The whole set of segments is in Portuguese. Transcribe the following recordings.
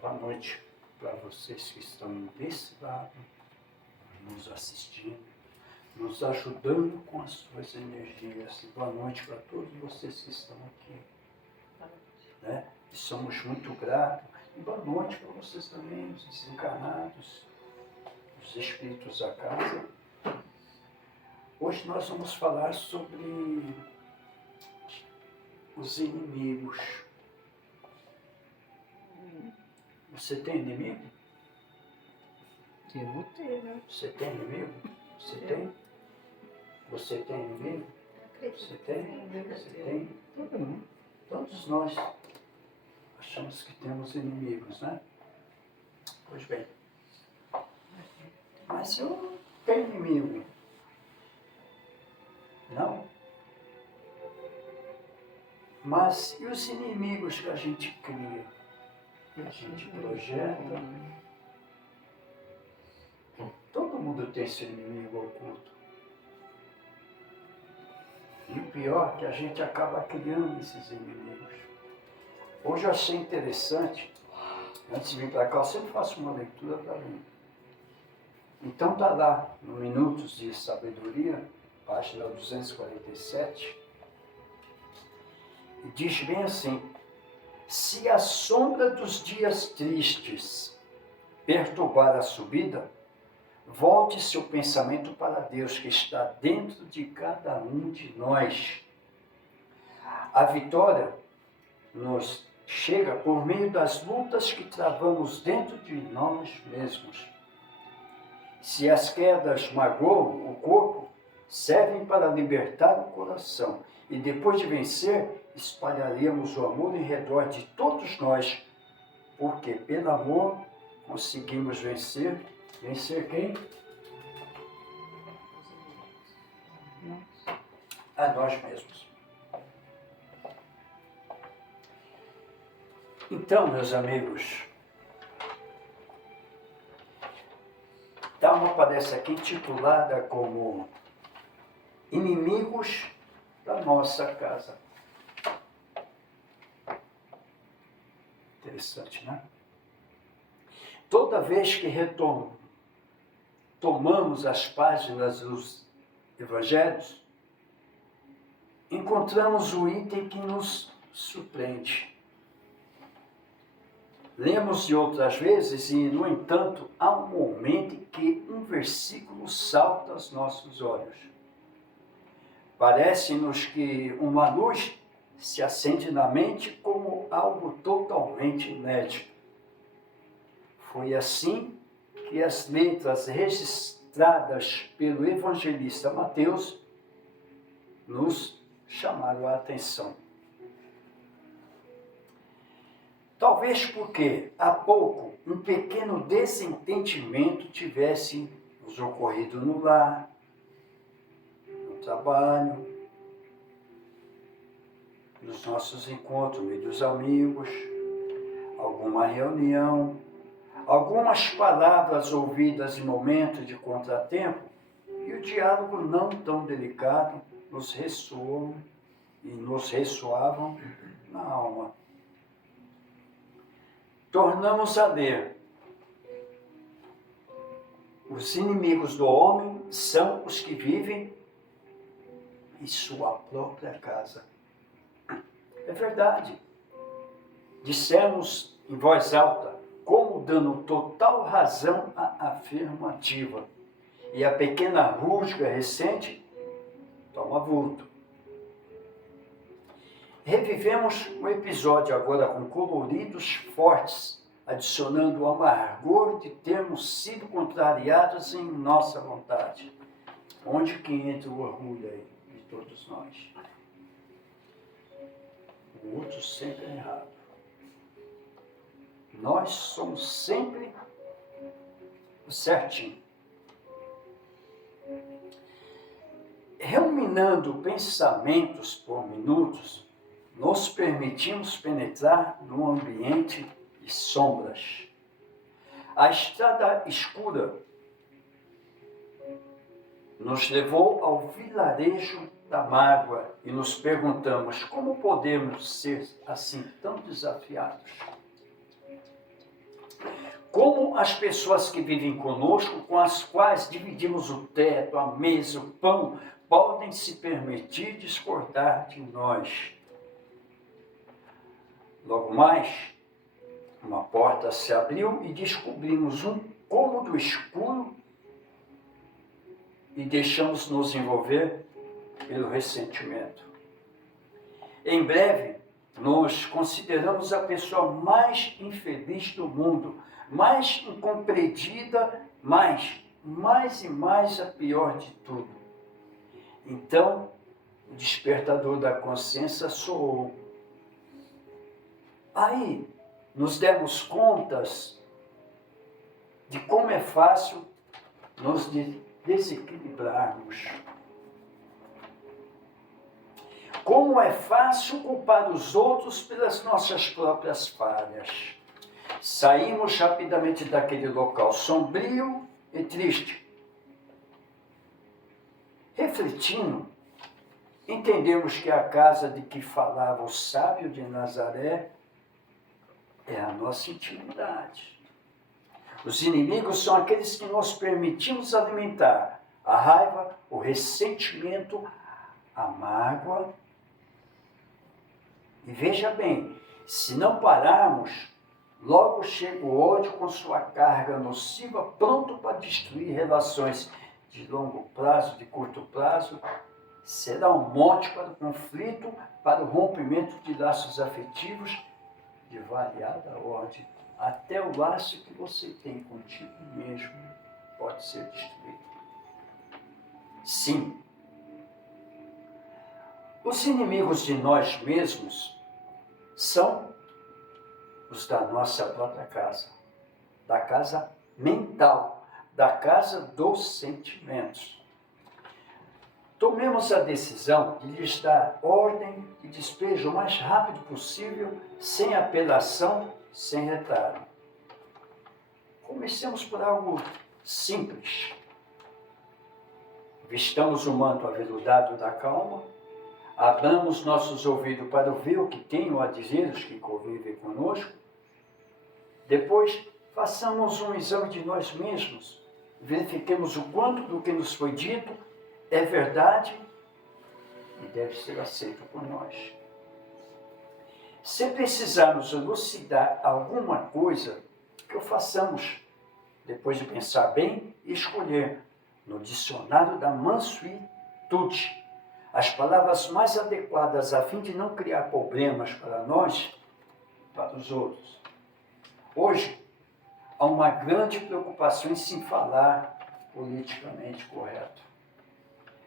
Boa noite para vocês que estão desse lado, nos assistindo, nos ajudando com as suas energias. Boa noite para todos vocês que estão aqui. Né? E somos muito gratos. E boa noite para vocês também, os desencarnados, os espíritos da casa. Hoje nós vamos falar sobre os inimigos. Você tem inimigo? Devo ter, né? Você tem inimigo? Você tem? Você tem inimigo? Você tem? Você tem? Todo mundo. Todos nós achamos que temos inimigos, né? Pois bem. Mas eu não tenho inimigo. Não? Mas e os inimigos que a gente cria? Que a gente projeta? Todo mundo tem seu inimigo oculto. E o pior é que a gente acaba criando esses inimigos. Hoje eu achei interessante, antes de vir para cá, eu sempre faço uma leitura para mim. Então está lá, no Minutos de Sabedoria, página 247, e diz bem assim: se a sombra dos dias tristes perturbar a subida, volte seu pensamento para Deus que está dentro de cada um de nós. A vitória nos chega por meio das lutas que travamos dentro de nós mesmos. Se as quedas magoam o corpo, servem para libertar o coração. E depois de vencer, espalharemos o amor em redor de todos nós, porque pelo amor conseguimos vencer. Vencer quem? A nós mesmos. Então, meus amigos, dá uma palestra aqui titulada como Inimigos da Nossa Casa. Interessante, né? Toda vez que tomamos as páginas dos Evangelhos, encontramos o item que nos surpreende. Lemos de outras vezes e, no entanto, há um momento em que um versículo salta aos nossos olhos. Parece-nos que uma luz se acende na mente como algo totalmente inédito. Foi assim que as letras registradas pelo evangelista Mateus nos chamaram a atenção. Talvez porque há pouco um pequeno desentendimento tivesse nos ocorrido no lar, no trabalho, nos nossos encontros, no meio dos amigos, alguma reunião, algumas palavras ouvidas em momentos de contratempo, e o diálogo não tão delicado nos ressoam e nos ressoavam na alma. Tornamos a ler: os inimigos do homem são os que vivem em sua própria casa. É verdade. Dissemos em voz alta, como dando total razão à afirmativa. E a pequena rusga recente toma vulto. Revivemos o episódio agora com coloridos fortes, adicionando o amargor de termos sido contrariados em nossa vontade. Onde que entra o orgulho aí de todos nós? O outro sempre é errado. Nós somos sempre o certinho. Ruminando pensamentos por minutos, nos permitimos penetrar num ambiente de sombras. A estrada escura nos levou ao vilarejo da mágoa e nos perguntamos como podemos ser assim tão desafiados. Como as pessoas que vivem conosco, com as quais dividimos o teto, a mesa, o pão, podem se permitir discordar de nós. Logo mais, uma porta se abriu e descobrimos um cômodo escuro e deixamos nos envolver pelo ressentimento. Em breve, nós consideramos a pessoa mais infeliz do mundo, mais incompreendida, mais e mais a pior de tudo. Então, o despertador da consciência soou. Aí, nos demos contas de como é fácil nos desequilibrarmos. Como é fácil culpar os outros pelas nossas próprias falhas. Saímos rapidamente daquele local sombrio e triste. Refletindo, entendemos que a casa de que falava o sábio de Nazaré é a nossa intimidade. Os inimigos são aqueles que nós permitimos alimentar: a raiva, o ressentimento, a mágoa. E veja bem, se não pararmos, logo chega o ódio com sua carga nociva, pronto para destruir relações de longo prazo, de curto prazo. Será um monte para o conflito, para o rompimento de laços afetivos de variada ordem. Até o laço que você tem contigo mesmo pode ser destruído. Sim, os inimigos de nós mesmos são os da nossa própria casa, da casa mental, da casa dos sentimentos. Tomemos a decisão de lhes dar ordem e despejo o mais rápido possível, sem apelação, sem retardo. Comecemos por algo simples. Vistamos o manto aveludado da calma, abramos nossos ouvidos para ouvir o que tenham a dizer os que convivem conosco. Depois, façamos um exame de nós mesmos, verifiquemos o quanto do que nos foi dito é verdade e deve ser aceito por nós. Se precisarmos elucidar alguma coisa, que o façamos, depois de pensar bem e escolher no dicionário da mansuetude as palavras mais adequadas a fim de não criar problemas para nós e para os outros. Hoje, há uma grande preocupação em se falar politicamente correto.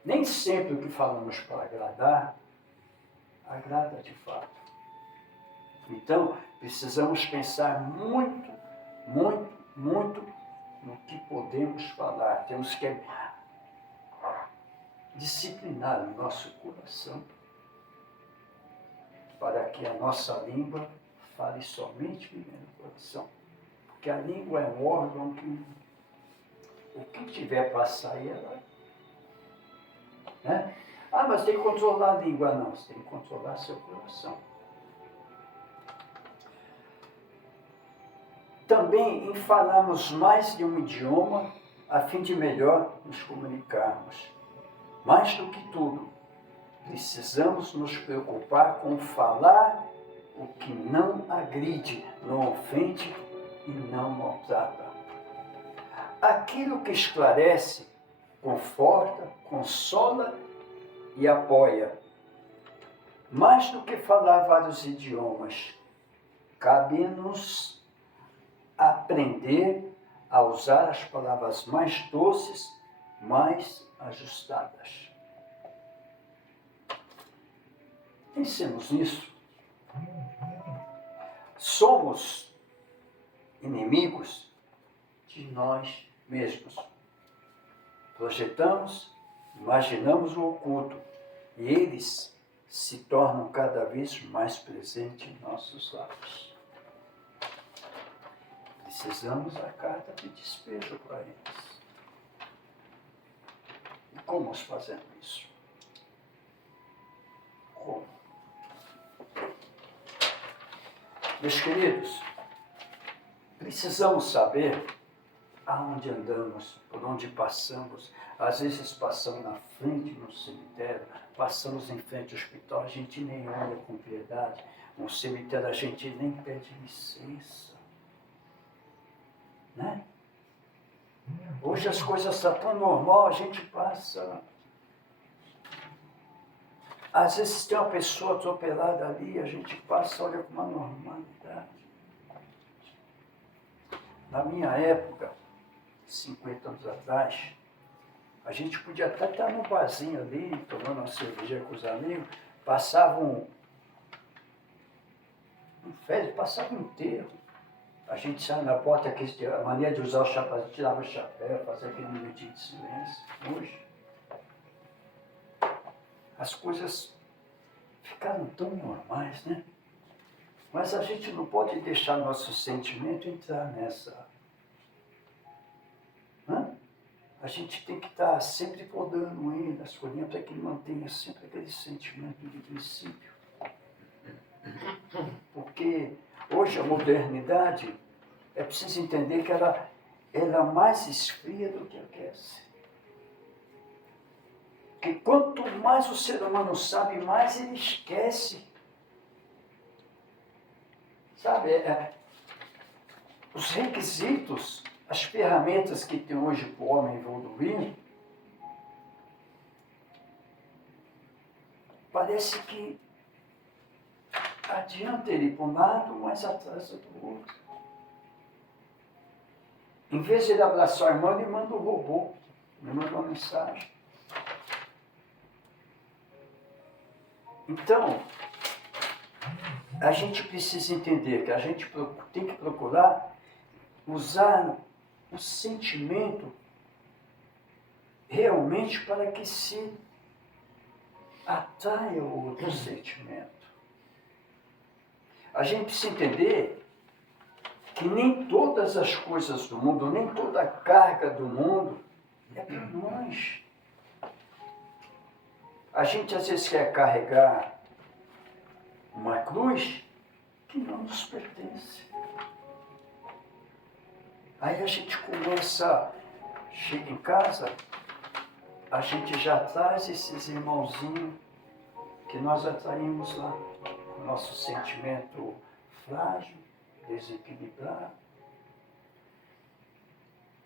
Nem sempre o que falamos para agradar, agrada de fato. Então, precisamos pensar muito no que podemos falar. Temos que disciplinar o nosso coração para que a nossa língua fale somente primeiro no coração. Porque a língua é um órgão que o que tiver para sair, ela... Né? Ah, mas tem que controlar a língua. Não, você tem que controlar seu coração. Também em falarmos mais de um idioma a fim de melhor nos comunicarmos. Mais do que tudo, precisamos nos preocupar com falar o que não agride, não ofende e não maltrata. Aquilo que esclarece, conforta, consola e apoia. Mais do que falar vários idiomas, cabe-nos aprender a usar as palavras mais doces, mais ajustadas. Pensemos nisso. Somos inimigos de nós mesmos. Projetamos, imaginamos o oculto e eles se tornam cada vez mais presentes em nossos lábios. Precisamos da carta de despejo para eles. E como nós fazemos isso? Como? Meus queridos, Precisamos saber aonde andamos, por onde passamos. Às vezes passamos na frente no cemitério, passamos em frente ao hospital, a gente nem olha com piedade. No cemitério a gente nem pede licença. Né? Hoje as coisas estão tão normal, a gente passa. Às vezes tem uma pessoa atropelada ali, a gente passa, olha com uma normalidade. Na minha época, 50 anos atrás, a gente podia até estar no barzinho ali, tomando uma cerveja com os amigos, passava um fez, passava um enterro. A gente saia na porta, a mania de usar o chapéu, tirava o chapéu, fazia aquele minutinho de silêncio. Hoje, as coisas ficaram tão normais, né? Mas a gente não pode deixar nosso sentimento entrar nessa. Hã? A gente tem que estar sempre podando ele, as folhinhas, para que ele mantenha sempre aquele sentimento de princípio. Porque hoje a modernidade, é preciso entender que ela mais esfria do que aquece. Que quanto mais o ser humano sabe, mais ele esquece. Sabe, os requisitos, as ferramentas que tem hoje para o homem evoluir, parece que adianta ele ir para um lado, mas atrasa do outro. Em vez de ele abraçar a irmã, ele manda o robô, ele manda uma mensagem. Então, a gente precisa entender que a gente tem que procurar usar o sentimento realmente para que se atraia o outro sentimento. A gente precisa entender que nem todas as coisas do mundo, nem toda a carga do mundo é para nós. A gente às vezes quer carregar uma cruz que não nos pertence. Aí a gente começa, chega em casa, a gente já traz esses irmãozinhos que nós atraímos lá. O nosso sentimento frágil, desequilibrado,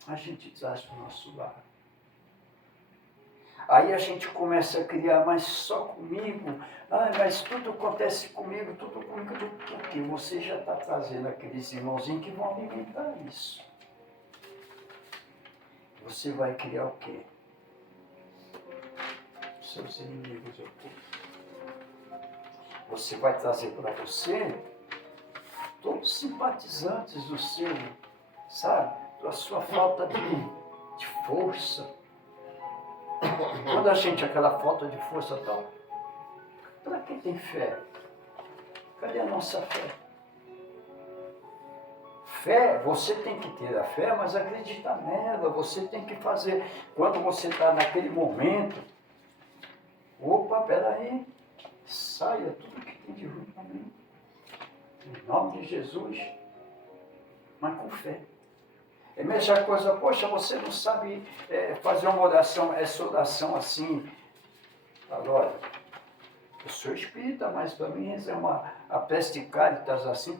a gente traz para o nosso lar. Aí a gente começa a criar, mas só comigo, mas tudo acontece comigo, porque você já está trazendo aqueles irmãozinhos que vão alimentar isso. Você vai criar o quê? Seus inimigos ocultos. Você vai trazer para você todos os simpatizantes do seu, sabe? Da sua falta de força. Quando a gente, aquela falta de força tal, para quem tem fé? Cadê a nossa fé? Fé, você tem que ter a fé, mas acreditar nela, você tem que fazer. Quando você está naquele momento, opa, peraí, saia tudo que tem de ruim para mim. Em nome de Jesus, mas com fé. É a mesma coisa, poxa, você não sabe fazer uma oração, essa oração assim. Agora, eu sou espírita, mas para mim é a prece de Cáritas assim,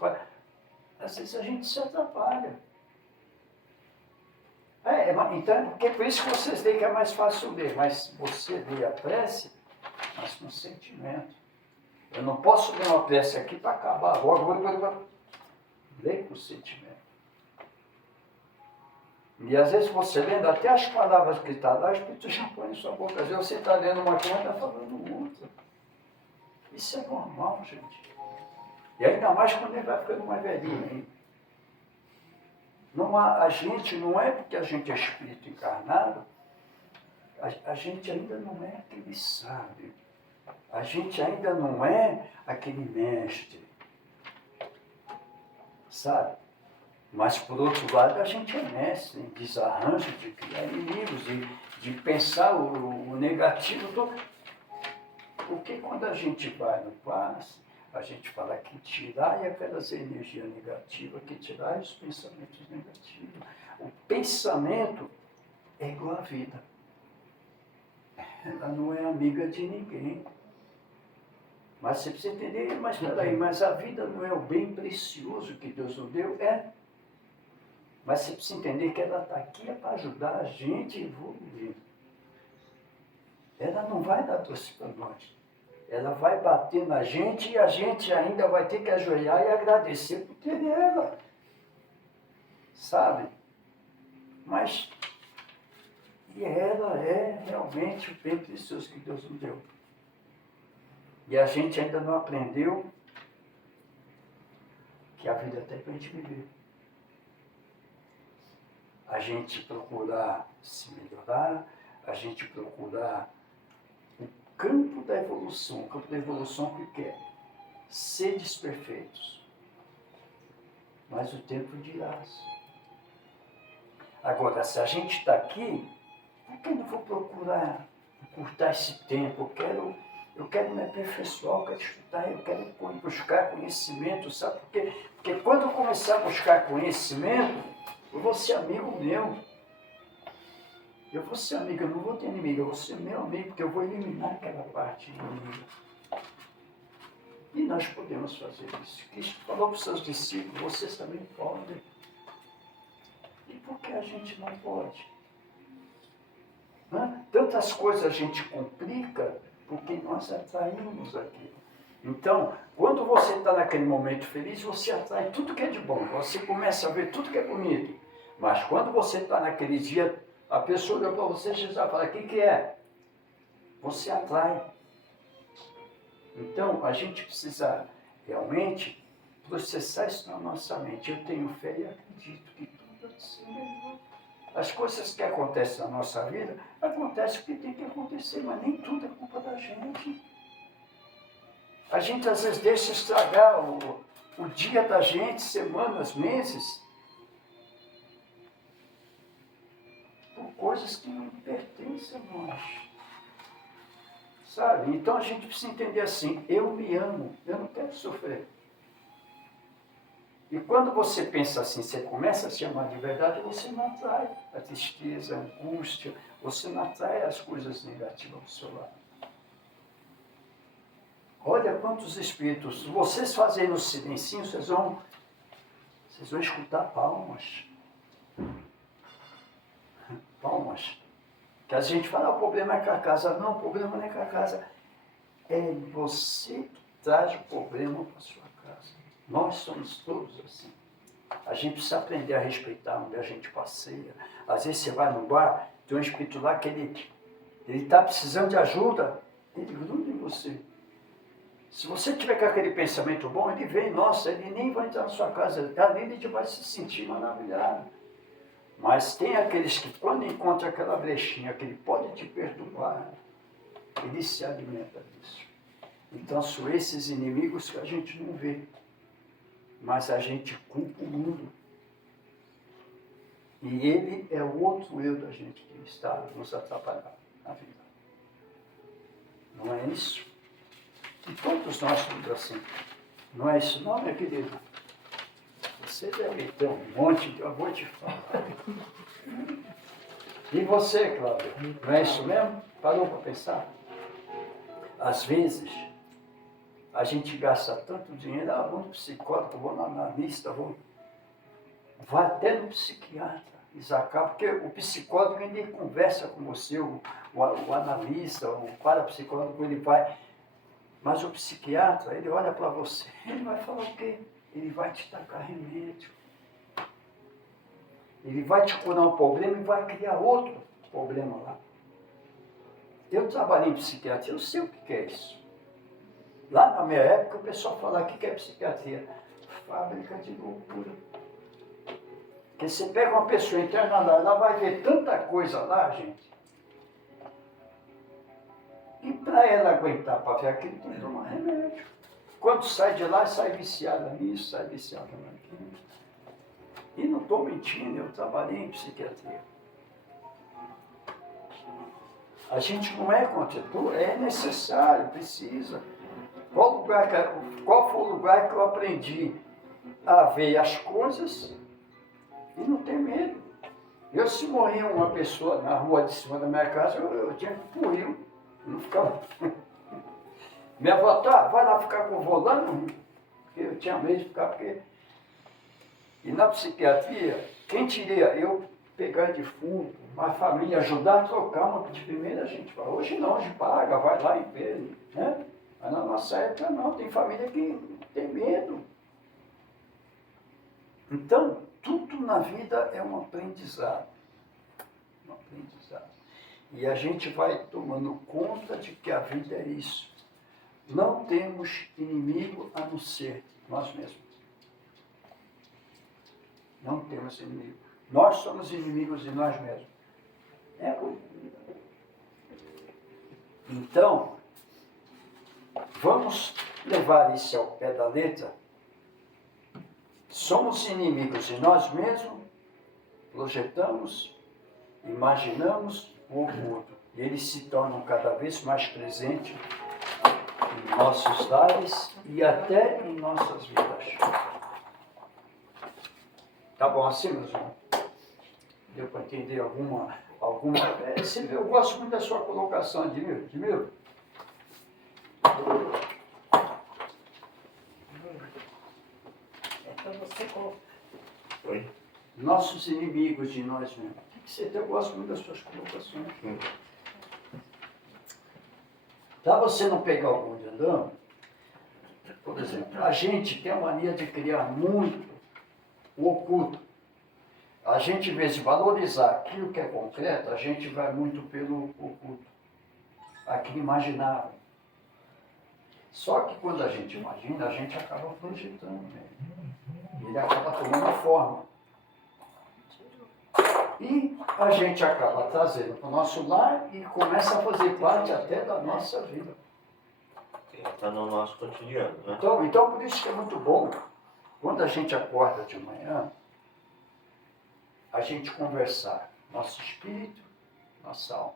às vezes a gente se atrapalha. Então, porque é por isso que vocês leem que é mais fácil ler, mas você lê a prece, mas com sentimento. Eu não posso ler uma prece aqui para acabar logo. Lê com sentimento. E às vezes você lendo até as palavras que estão lá, o Espírito já põe em sua boca. Às vezes você está lendo uma coisa e está falando outra. Isso é normal, gente. E ainda mais quando ele vai ficando mais velhinho. A gente não é porque a gente é espírito encarnado, a gente ainda não é aquele sábio. A gente ainda não é aquele mestre. Sabe? Mas, por outro lado, a gente é mestre em desarranjo de criar inimigos, de pensar o negativo. Porque quando a gente vai no passe, a gente fala que tirai aquelas energias negativas, que tirai os pensamentos negativos. O pensamento é igual à vida. Ela não é amiga de ninguém. Mas você precisa entender, mas peraí, mas a vida não é o bem precioso que Deus nos deu? É. Mas você precisa entender que ela está aqui para ajudar a gente a evoluir. Ela não vai dar doce para nós. Ela vai bater na gente e a gente ainda vai ter que ajoelhar e agradecer por ter ela. Sabe? Mas, e ela é realmente o bem precioso que Deus nos deu. E a gente ainda não aprendeu que a vida até para a gente viver. A gente procurar se melhorar, a gente procurar o campo da evolução. O campo da evolução o que é? Seres perfeitos. Mas o tempo dirá. Agora, se a gente está aqui, por que eu não vou procurar encurtar esse tempo? Eu quero me aperfeiçoar, eu quero estudar, eu quero buscar conhecimento, sabe? Porque quando eu começar a buscar conhecimento, eu vou ser amigo meu. Eu vou ser amigo, eu não vou ter inimigo, eu vou ser meu amigo, porque eu vou eliminar aquela parte inimiga. E nós podemos fazer isso. Cristo falou para os seus discípulos, vocês também podem. E por que a gente não pode? Tantas coisas a gente complica porque nós atraímos aquilo. Então, quando você está naquele momento feliz, você atrai tudo que é de bom. Você começa a ver tudo que é bonito. Mas quando você está naquele dia, a pessoa olha para você e já fala, o que é? Você atrai. Então, a gente precisa realmente processar isso na nossa mente. Eu tenho fé e acredito que tudo vai ser melhor. As coisas que acontecem na nossa vida, acontecem porque tem que acontecer, mas nem tudo é culpa da gente. A gente às vezes deixa estragar o dia da gente, semanas, meses, por coisas que não pertencem a nós. Sabe? Então a gente precisa entender assim, eu me amo, eu não quero sofrer. E quando você pensa assim, você começa a se amar de verdade, você não atrai a tristeza, a angústia, você não atrai as coisas negativas do seu lado. Olha quantos espíritos, vocês fazendo o silencinho, vocês vão escutar palmas. Palmas. Que a gente fala, o problema é com a casa. Não, o problema não é com a casa. É você que traz o problema para a sua casa. Nós somos todos assim. A gente precisa aprender a respeitar onde a gente passeia. Às vezes você vai no bar, tem um espírito lá que ele está precisando de ajuda, ele gruda em você. Se você tiver com aquele pensamento bom, ele vem, nossa, ele nem vai entrar na sua casa, ali ele vai se sentir maravilhado. Mas tem aqueles que, quando encontra aquela brechinha que ele pode te perturbar, ele se alimenta disso. Então são esses inimigos que a gente não vê, mas a gente culpa o mundo. E ele é o outro eu da gente que está nos atrapalhando na vida. Não é isso? E todos nós somos assim. Não é isso não, minha querida? Você deve ter um monte de... Eu vou te falar. E você, Cláudia? Não é isso mesmo? Parou para pensar? Às vezes, a gente gasta tanto dinheiro, vou no psicólogo, vou no analista, vai até no psiquiatra. Porque o psicólogo ele conversa com você, o analista, o parapsicólogo, ele vai... Mas o psiquiatra, ele olha para você, ele vai falar o quê? Ele vai te tacar remédio. Ele vai te curar um problema e vai criar outro problema lá. Eu trabalhei em psiquiatria, eu sei o que é isso. Lá na minha época, o pessoal falava, o que é psiquiatria? Fábrica de loucura. Porque você pega uma pessoa interna lá, ela vai ver tanta coisa lá, gente. E para ela aguentar para ver aquilo, tem que tomar remédio. Quando sai de lá, sai viciada nisso, sai viciada naquilo. E não estou mentindo, eu trabalhei em psiquiatria. A gente não é contra tudo, é necessário, precisa. Qual qual foi o lugar que eu aprendi a ver as coisas e não ter medo. Eu, se morria uma pessoa na rua de cima da minha casa, eu tinha que ir, eu não ficava. Minha avó, tá, vai lá ficar com o volante, porque eu tinha medo de ficar, porque. E na psiquiatria, quem teria eu pegar defunto, uma família ajudar a trocar uma de primeira, a gente fala, hoje não, a gente paga, vai lá e vê, né? Mas na nossa época não, tem família que tem medo. Então, tudo na vida é um aprendizado. Um aprendizado. E a gente vai tomando conta de que a vida é isso. Não temos inimigo a não ser nós mesmos. Não temos inimigo. Nós somos inimigos de nós mesmos. Então, vamos levar isso ao pé da letra. Somos inimigos de nós mesmos, projetamos, imaginamos o oculto. E eles se tornam cada vez mais presentes em nossos lares e até em nossas vidas. Tá bom assim, meus irmãos? Deu para entender alguma... eu gosto muito da sua colocação, Edmilson. Então você coloca. Oi? Nossos inimigos de nós mesmos. Eu gosto muito das suas colocações. Para você não pegar o bonde andando, por exemplo, a gente tem a mania de criar muito o oculto. A gente, em vez de valorizar aquilo que é concreto, a gente vai muito pelo oculto, aquilo imaginável. Só que quando a gente imagina, a gente acaba projetando nele. Ele acaba tomando forma. E a gente acaba trazendo para o nosso lar e começa a fazer parte até da nossa vida. Está no nosso cotidiano, né? Então, por isso que é muito bom, quando a gente acorda de manhã, a gente conversar, nosso espírito, nossa alma.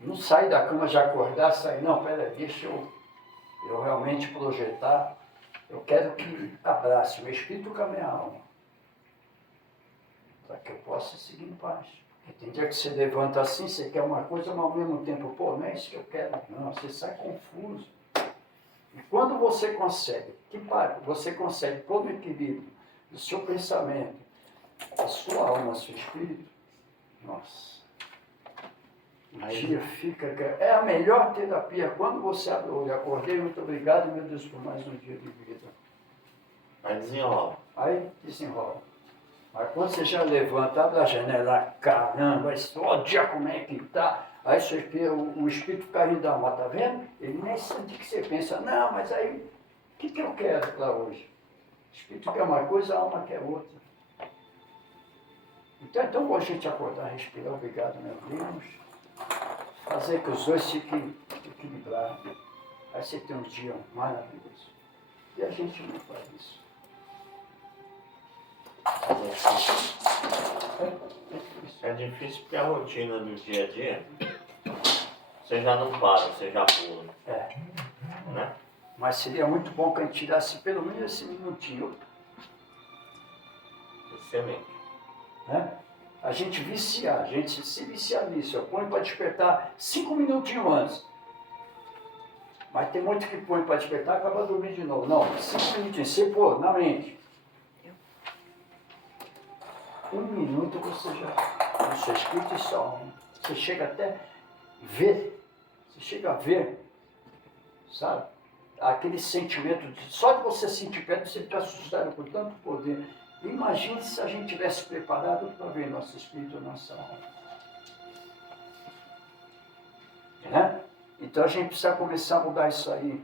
Não sair da cama já acordar, sair, não, peraí, deixa eu realmente projetar. Eu quero que abrace o espírito com a minha alma, para que eu possa seguir em paz. Porque tem dia que você levanta assim, você quer uma coisa, mas ao mesmo tempo, pô, não é isso que eu quero. Não, você sai confuso. E quando você consegue, você consegue pôr no equilíbrio do seu pensamento, a sua alma, seu espírito, nossa, o dia fica... É a melhor terapia. Quando você abre o olho, acordei, muito obrigado, meu Deus, por mais um dia de vida. Aí desenrola. Aí desenrola. Mas quando você já levanta, abre a janela, caramba, olha como é que tá. Aí o espírito fica rindo da alma, tá vendo? Ele nem sente o que você pensa, não, mas aí, o que eu quero para hoje? O espírito quer uma coisa, a alma quer outra. Então é tão bom a gente acordar, respirar, obrigado, meu Deus. Fazer que os dois fiquem equilibrados. Aí você tem um dia maravilhoso. E a gente não faz isso. É difícil porque a rotina do dia a dia, você já não para, você já pula. Né? Mas seria muito bom que a gente tirasse pelo menos esse minutinho. Excelente. Né? A gente se viciar nisso. Eu ponho para despertar 5 minutinhos antes. Mas tem muito que põe para despertar e acaba dormindo de novo. Não, 5 minutinhos, você pô, na mente. 1 minuto você já, no seu espírito e sua alma, você chega até ver, você chega a ver, sabe? Aquele sentimento, só de você sentir perto, você fica assustado por tanto poder. Imagine se a gente tivesse preparado para ver nosso espírito e nossa alma. Né? Então a gente precisa começar a mudar isso aí.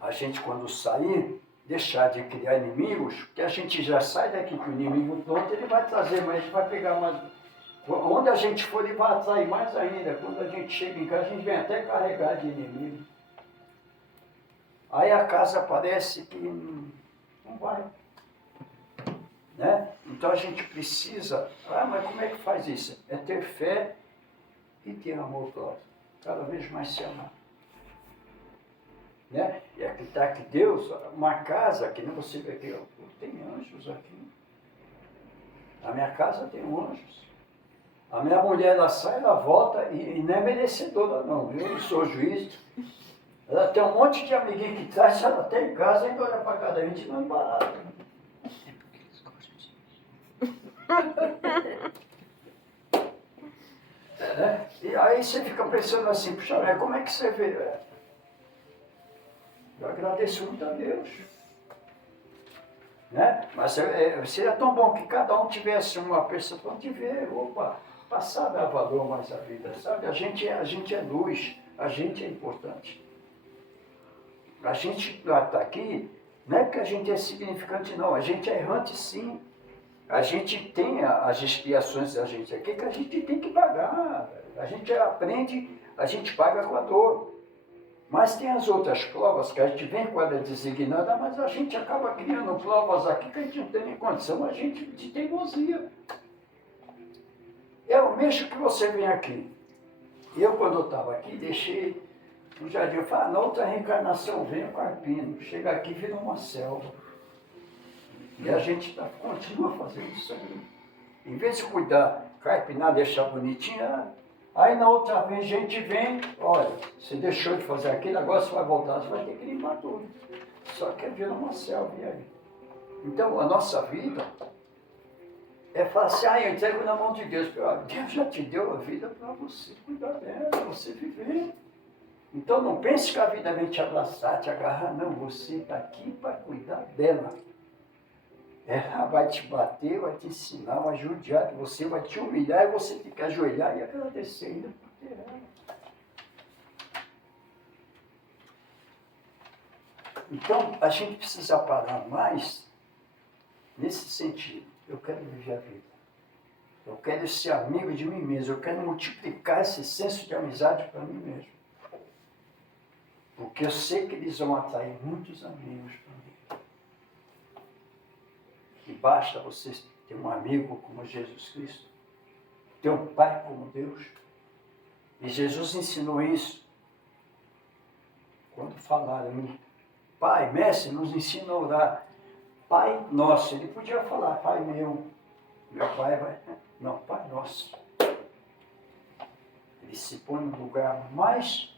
A gente, quando sair, deixar de criar inimigos, porque a gente já sai daqui com o inimigo pronto, ele vai trazer, mas a gente vai pegar mais. Onde a gente for, ele vai atrair mais ainda. Quando a gente chega em casa, a gente vem até carregar de inimigo. Aí a casa parece que não vai. Né? Então a gente precisa, mas como é que faz isso? É ter fé e ter amor próprio. Cada vez mais se amar. Né? E acreditar que Deus, uma casa, que nem você vê aqui, ó, tem anjos aqui. Na minha casa tem anjos. A minha mulher, ela sai, ela volta e não é merecedora não, eu não sou juiz. Ela tem um monte de amiguinho que traz, se ela até em casa, ainda olha para cada gente não é barato. Né? E aí você fica pensando assim, puxa, como é que você vê? Eu agradeço muito a Deus. Né? Mas seria tão bom que cada um tivesse uma percepção de ver, opa, passar a dar valor mais à vida, sabe? A gente é luz, a gente é importante. A gente está aqui, não é porque a gente é significante, não, a gente é errante sim. A gente tem as expiações da gente aqui que a gente tem que pagar. A gente aprende, a gente paga com a dor. Mas tem as outras provas que a gente vem com ela designada, mas a gente acaba criando provas aqui que a gente não tem nem condição, a gente de teimosia. É o mesmo que você vem aqui. Eu, quando eu estava aqui, deixei no jardim, eu falei, na outra reencarnação vem o carpino, chega aqui e vira uma selva. E a gente continua fazendo isso aí. Em vez de cuidar, carpinar, deixar bonitinho, aí na outra vez a gente vem, olha, você deixou de fazer aquilo, agora você vai voltar, você vai ter que limpar tudo. Só que vira uma selva, e aí? Então a nossa vida é falar assim, eu entrego na mão de Deus. Deus já te deu a vida para você cuidar dela, para você viver. Então não pense que a vida vem te abraçar, te agarrar, não, você está aqui para cuidar dela. Ela vai te bater, vai te ensinar, vai judiar, você vai te humilhar e você tem que ajoelhar e agradecer ainda por ter ela. Então, a gente precisa parar mais nesse sentido. Eu quero viver a vida. Eu quero ser amigo de mim mesmo. Eu quero multiplicar esse senso de amizade para mim mesmo. Porque eu sei que eles vão atrair muitos amigos para mim. E basta você ter um amigo como Jesus Cristo, ter um pai como Deus. E Jesus ensinou isso. Quando falaram, Pai, Mestre, nos ensina a orar. Pai nosso, ele podia falar, Pai meu pai vai... Não, Pai nosso. Ele se põe no lugar mais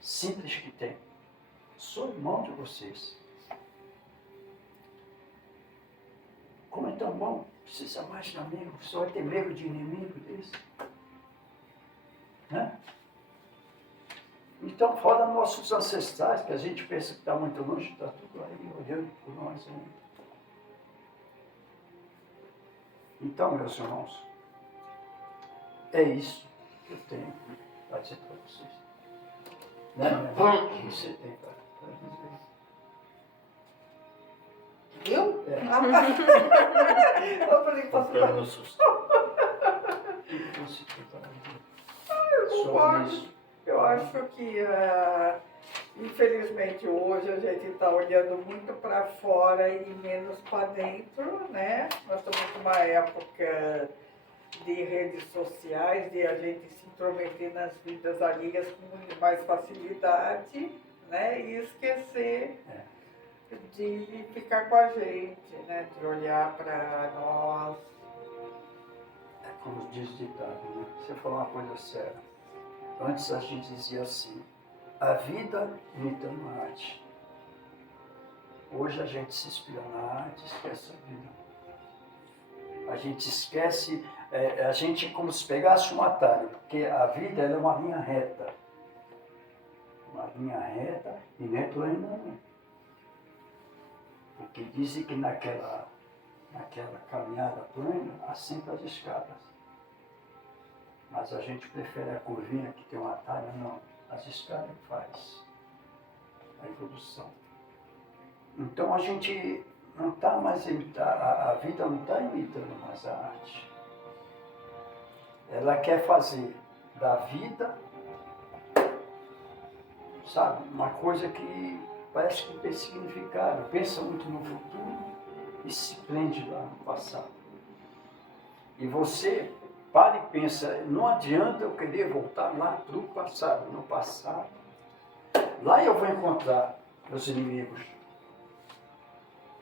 simples que tem. Sou irmão de vocês. Como é tão bom, precisa mais de amigo, só vai ter medo de inimigo desse. Né? Então, fora nossos ancestrais, que a gente pensa que está muito longe, está tudo aí, olhando por nós ainda. Então, meus irmãos, é isso que eu tenho para dizer para vocês. Né, minha irmã? O que você tem para dizer? Eu? É. Eu falei, posso falar? No susto. O que você tem para dizer? Eu Sobre concordo. isso? Eu acho que, infelizmente, hoje a gente está olhando muito para fora e menos para dentro, né? Nós estamos numa época de redes sociais, de a gente se intrometer nas vidas alheias com mais facilidade, né? E esquecer de ficar com a gente, né? De olhar para nós. É como diz o ditado, né? Você falou uma coisa séria. Antes a gente dizia assim, a vida imitando a arte. Hoje a gente se inspira na arte e esquece a vida. A gente esquece, a gente como se pegasse um atalho, porque a vida ela é uma linha reta. Uma linha reta e não é plana não. Porque dizem que naquela caminhada plana há sempre as escadas. Mas a gente prefere a curvinha que tem um atalho, não. As escadas faz a evolução. Então a gente não está mais imitando, a vida não está imitando mais a arte. Ela quer fazer da vida, sabe, uma coisa que parece que não tem significado. Pensa muito no futuro e se prende lá no passado. E você para e pensa, não adianta eu querer voltar lá para o passado. No passado, Lá eu vou encontrar meus inimigos.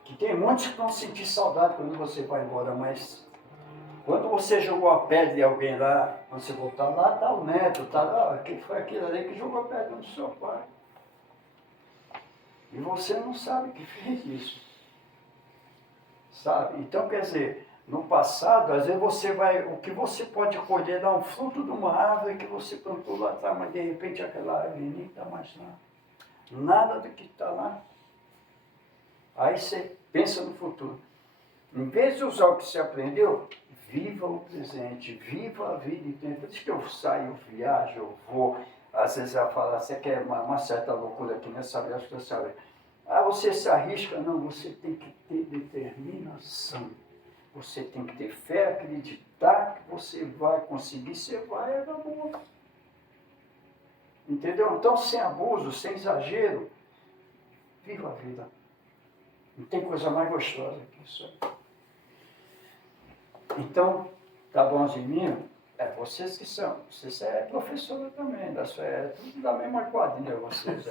Que tem muitos que vão sentir saudade quando você vai embora, mas quando você jogou a pedra em alguém lá, quando você voltar lá, está o neto, está lá, que foi aquele ali que jogou a pedra no seu pai. E você não sabe que fez isso. Sabe? Então, quer dizer, no passado, às vezes você vai, o que você pode colher dá um fruto de uma árvore que você plantou lá atrás, mas de repente aquela árvore nem está mais lá. Nada do que está lá. Aí você pensa no futuro. Em vez de usar o que você aprendeu, viva o presente, viva a vida inteira. Por isso que eu saio, eu viajo, eu vou. Às vezes ela fala, você quer uma certa loucura aqui nessa vida, você sabe. Ah, você se arrisca? Não, você tem que ter determinação. Você tem que ter fé, acreditar que você vai conseguir, você vai, é bom. Entendeu? Então, sem abuso, sem exagero, viva a vida. Não tem coisa mais gostosa que isso. Então, tá bom de mim? É vocês que são. Você é professora também, é tudo da mesma quadrilha, vocês.